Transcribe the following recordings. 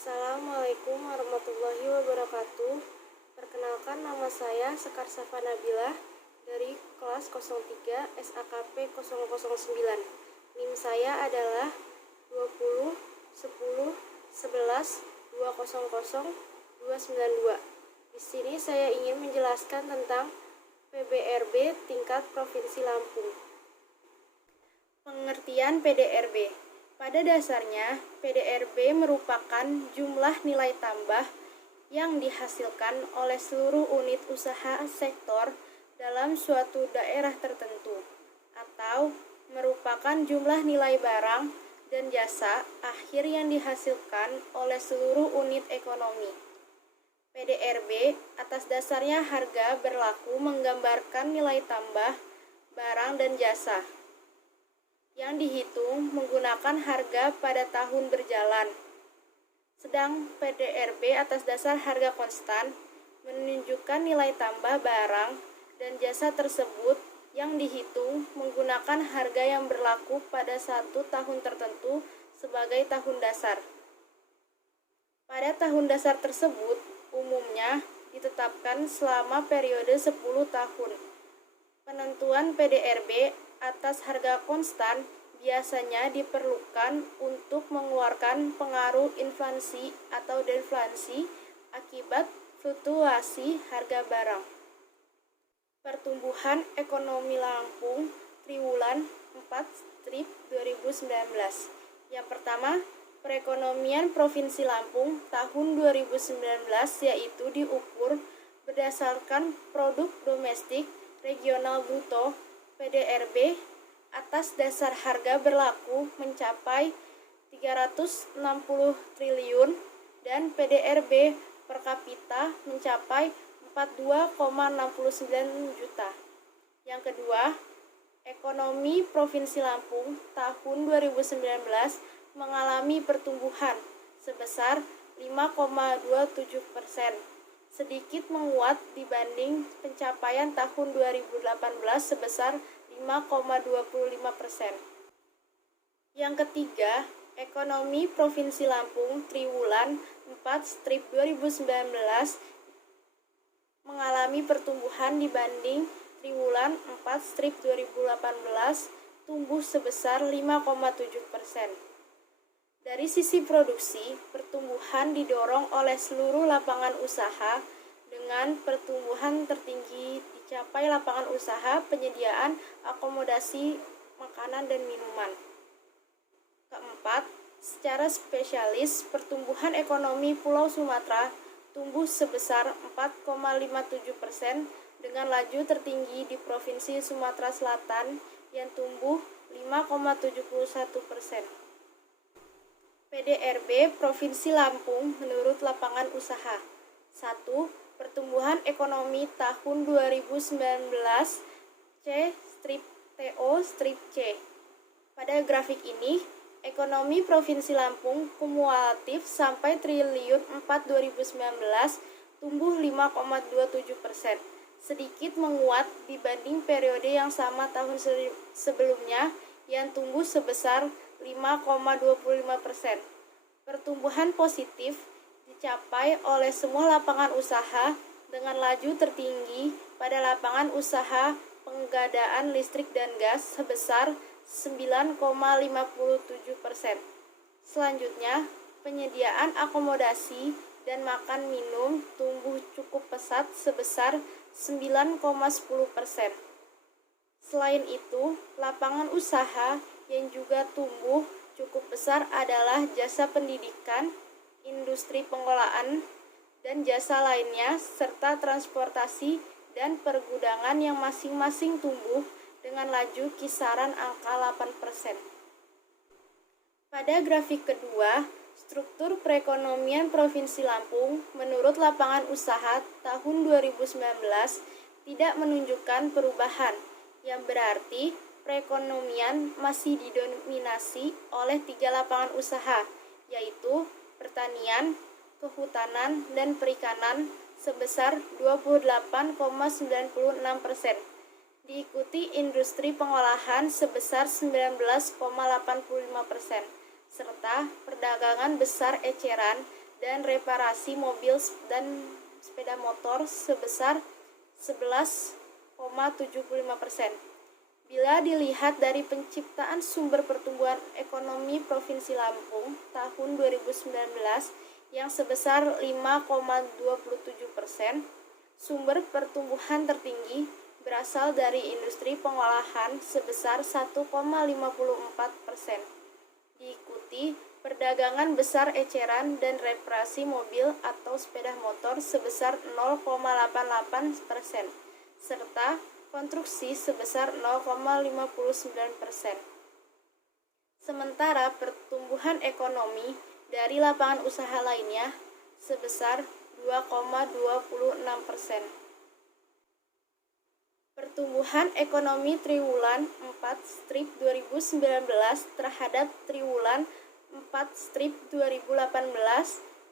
Assalamualaikum warahmatullahi wabarakatuh. Perkenalkan, nama saya Sekar Safa Nabila dari kelas 03 SAKP 009. NIM saya adalah 20 10 11 200 292. Di sini saya ingin menjelaskan tentang PBRB tingkat Provinsi Lampung. Pengertian PDRB. Pada dasarnya, PDRB merupakan jumlah nilai tambah yang dihasilkan oleh seluruh unit usaha sektor dalam suatu daerah tertentu, atau merupakan jumlah nilai barang dan jasa akhir yang dihasilkan oleh seluruh unit ekonomi. PDRB atas dasarnya harga berlaku menggambarkan nilai tambah barang dan jasa yang dihitung menggunakan harga pada tahun berjalan. Sedang PDRB atas dasar harga konstan menunjukkan nilai tambah barang dan jasa tersebut yang dihitung menggunakan harga yang berlaku pada satu tahun tertentu sebagai tahun dasar. Pada tahun dasar tersebut umumnya ditetapkan selama periode 10 tahun. Penentuan PDRB atas harga konstan biasanya diperlukan untuk mengeluarkan pengaruh inflasi atau deflasi akibat fluktuasi harga barang. Pertumbuhan ekonomi Lampung triwulan 4/2019. Yang pertama, perekonomian Provinsi Lampung tahun 2019 yaitu diukur berdasarkan produk domestik regional bruto PDRB atas dasar harga berlaku mencapai 360 triliun dan PDRB per kapita mencapai 42,69 juta. Yang kedua, ekonomi Provinsi Lampung tahun 2019 mengalami pertumbuhan sebesar 5,27%, sedikit menguat dibanding pencapaian tahun 2018 sebesar 5,25%. Yang ketiga, ekonomi Provinsi Lampung triwulan 4/2019 mengalami pertumbuhan dibanding triwulan 4/2018 tumbuh sebesar 5,7%. Dari sisi produksi, pertumbuhan didorong oleh seluruh lapangan usaha dengan pertumbuhan tertinggi dicapai lapangan usaha penyediaan akomodasi makanan dan minuman. Keempat, secara spesialis, pertumbuhan ekonomi Pulau Sumatera tumbuh sebesar 4,57% dengan laju tertinggi di Provinsi Sumatera Selatan yang tumbuh 5,71%. PDRB Provinsi Lampung menurut lapangan usaha. 1. Pertumbuhan ekonomi tahun 2019 C-TO-C. Pada grafik ini, ekonomi Provinsi Lampung kumulatif sampai triliun 4 2019 tumbuh 5,27%, sedikit menguat dibanding periode yang sama tahun sebelumnya yang tumbuh sebesar 5,25%. Pertumbuhan positif dicapai oleh semua lapangan usaha dengan laju tertinggi pada lapangan usaha penggadaan listrik dan gas sebesar 9,57%. Selanjutnya, penyediaan akomodasi dan makan minum tumbuh cukup pesat sebesar 9,10%. Selain itu, lapangan usaha yang juga tumbuh cukup besar adalah jasa pendidikan, industri pengolahan, dan jasa lainnya, serta transportasi dan pergudangan yang masing-masing tumbuh dengan laju kisaran angka 8%. Pada grafik kedua, struktur perekonomian Provinsi Lampung menurut lapangan usaha tahun 2019 tidak menunjukkan perubahan, yang berarti perekonomian masih didominasi oleh 3 lapangan usaha, yaitu pertanian, kehutanan, dan perikanan sebesar 28,96%. Diikuti industri pengolahan sebesar 19,85%, serta perdagangan besar eceran dan reparasi mobil dan sepeda motor sebesar 11,75%. Bila dilihat dari penciptaan sumber pertumbuhan ekonomi Provinsi Lampung tahun 2019 yang sebesar 5,27%, sumber pertumbuhan tertinggi berasal dari industri pengolahan sebesar 1,54%. Diikuti perdagangan besar eceran dan reparasi mobil atau sepeda motor sebesar 0,88%, serta konstruksi sebesar 0,59%. Sementara pertumbuhan ekonomi dari lapangan usaha lainnya sebesar 2,26%. Pertumbuhan ekonomi triwulan 4 strip 2019 terhadap triwulan 4 strip 2018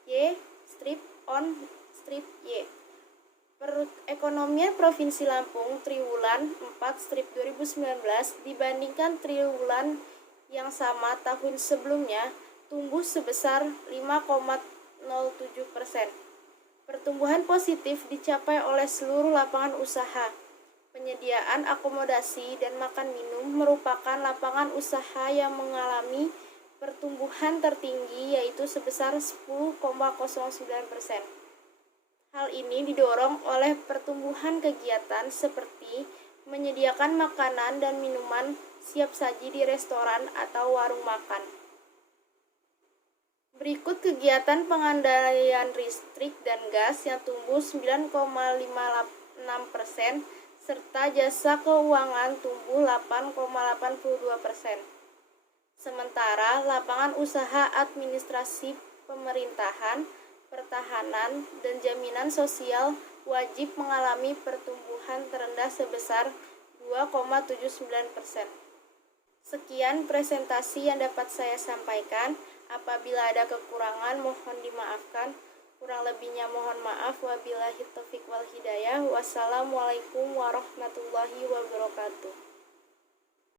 Y strip on strip Y. Perekonomian Provinsi Lampung triwulan 4 strip 2019 dibandingkan triwulan yang sama tahun sebelumnya tumbuh sebesar 5,07%. Pertumbuhan positif dicapai oleh seluruh lapangan usaha. Penyediaan akomodasi dan makan minum merupakan lapangan usaha yang mengalami pertumbuhan tertinggi, yaitu sebesar 10,09%. Hal ini didorong oleh pertumbuhan kegiatan seperti menyediakan makanan dan minuman siap saji di restoran atau warung makan. Berikut kegiatan pengandaian listrik dan gas yang tumbuh 9,56%, serta jasa keuangan tumbuh 8,82%. Sementara lapangan usaha administrasi pemerintahan, pertahanan, dan jaminan sosial wajib mengalami pertumbuhan terendah sebesar 2,79%. Sekian presentasi yang dapat saya sampaikan. Apabila ada kekurangan mohon dimaafkan. Kurang lebihnya mohon maaf. Wabillahi taufiq wal hidayah. Wassalamualaikum warahmatullahi wabarakatuh.